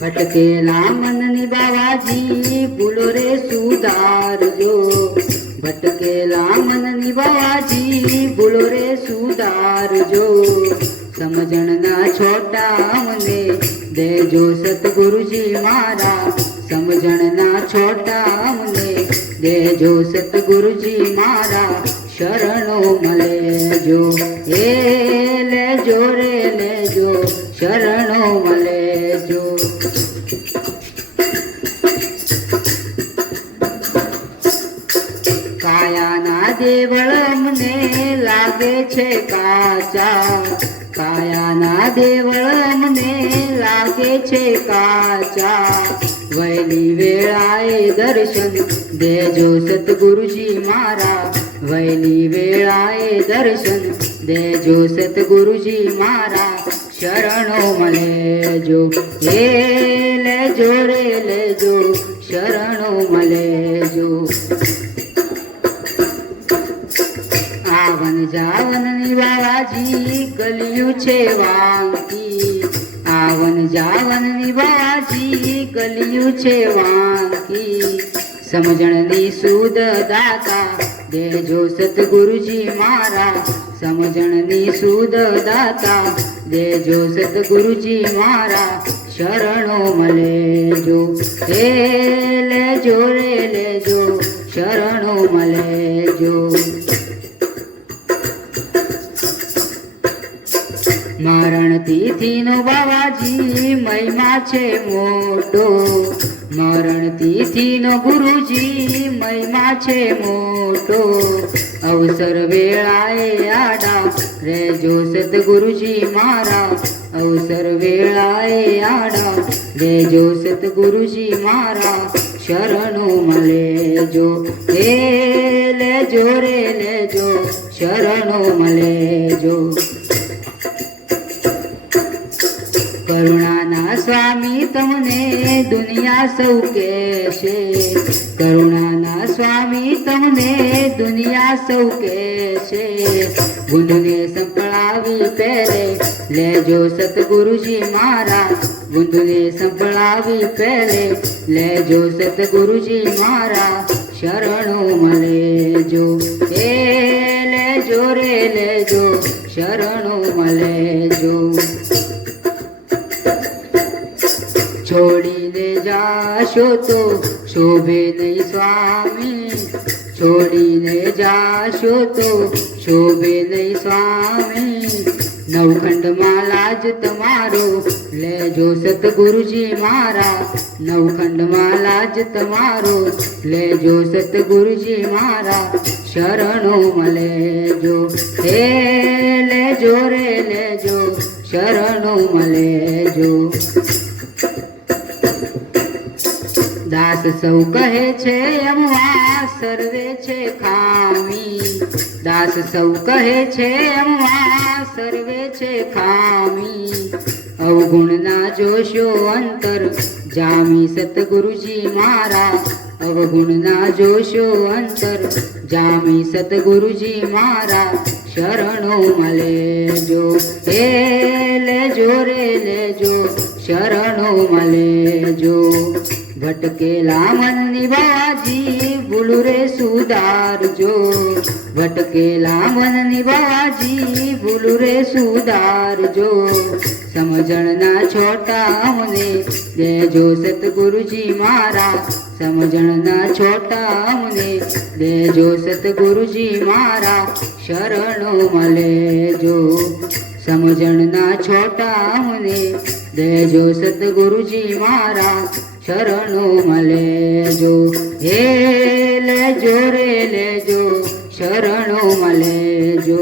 ભટકેલા મનની બાવાજી, ભૂલો રે સુધારજો. ભટકેલા મનની બાવાજી, ભૂલો રે સુધારજો. સમજણના છોટા મને દેજો સતગુરુજી મારા. સમજણના છોટા મને દેજો સતગુરુજી મારા. શરણો મળેજો એ લેજો રે લેજો શરણો મળેજો કાયાના દેવળ અમને લાગે છે કાચા, કાયાના દેવળ અમને લાગે છે કાચા. વહેલી વેળાએ દર્શન દેજો સતગુરુજી મારા વહેલી વેળાએ દર્શન. દેજો સતગુરુજી મારા, શરણો મળેજો એ લેજો રે લેજો, શરણો મળેજો આવન જાવનની નિવાજી, કલ્યું છે વાંકી. આવન જાવનની નિવાજી, કલ્યું છે વાંકી. સમજણની સુદ દાતા દેજો સતગુરુજી મારા સમજણની સુદ દાતા દેજો સતગુરુજી મારા શરણો મળેજો એ લેજો, રે લેજો, શરણો મળેજો મરણ તિથિનો બાવાજી મહિમા છે મોટો. મરણ તિથિનો ગુરુજી મહિમા છે મોટો. અવસર વેળાએ આડા રેજો સદગુરુજી મારા. અવસર વેળાએ આડા રેજો સદગુરુજી મારા. શરણો મળેજો એ લેજો રે લેજો, શરણો મળેજો કરુણાના સ્વામી તમને દુનિયા સૌ કહેશે. કરુણાના સ્વામી તમને દુનિયા સૌ કહેશે. ગુંદને સંભળાવી પહેરે, લેજો સતગુરુજી મારા. ગુંદને સંભળાવી પહેરે, લેજો સતગુરુજી મારા. શરણો મળેજો એ લેજો રે લેજો, શરણો મળેજો છોડીને જાશો તો શોભે નહીં સ્વામી. છોડીને જાશો તો શોભે નહીં સ્વામી. નવખંડમાં લાજ તમારો, લેજો સતગુરુજી મારા. નવખંડમાં લાજ તમારો, લેજો સતગુરુજી મારા. શરણો મળેજો હે લેજો રે, લેજો. શરણો મળેજો દાસ સૌ કહે છે અમવા સર્વે છે ખામી. દાસ સૌ કહે છે અમવા સર્વે છે ખામી. અવગુણના જોશો અંતર, જામી સતગુરુજી મારા. અવગુણના જોશો અંતર, જામી સતગુરુજી મારા. શરણો મળેજો એ લેજો રે લેજો, શરણો મળેજો ભટકેલા મનની બાજી ભૂલું રે સુધારજો ભટકેલા મનની બાજી ભૂલું રે સુધારજો સમજણના છોટાઓને દેજો સતગુરુજી મારા. સમજણના છોટાઓને દેજો સતગુરુજી મારા. શરણો મળેજો સમજણના છોટાઓને દેજો સતગુરુજી મારા. શરણો મળેજો હે લેજો રે લેજો શરણો મળેજો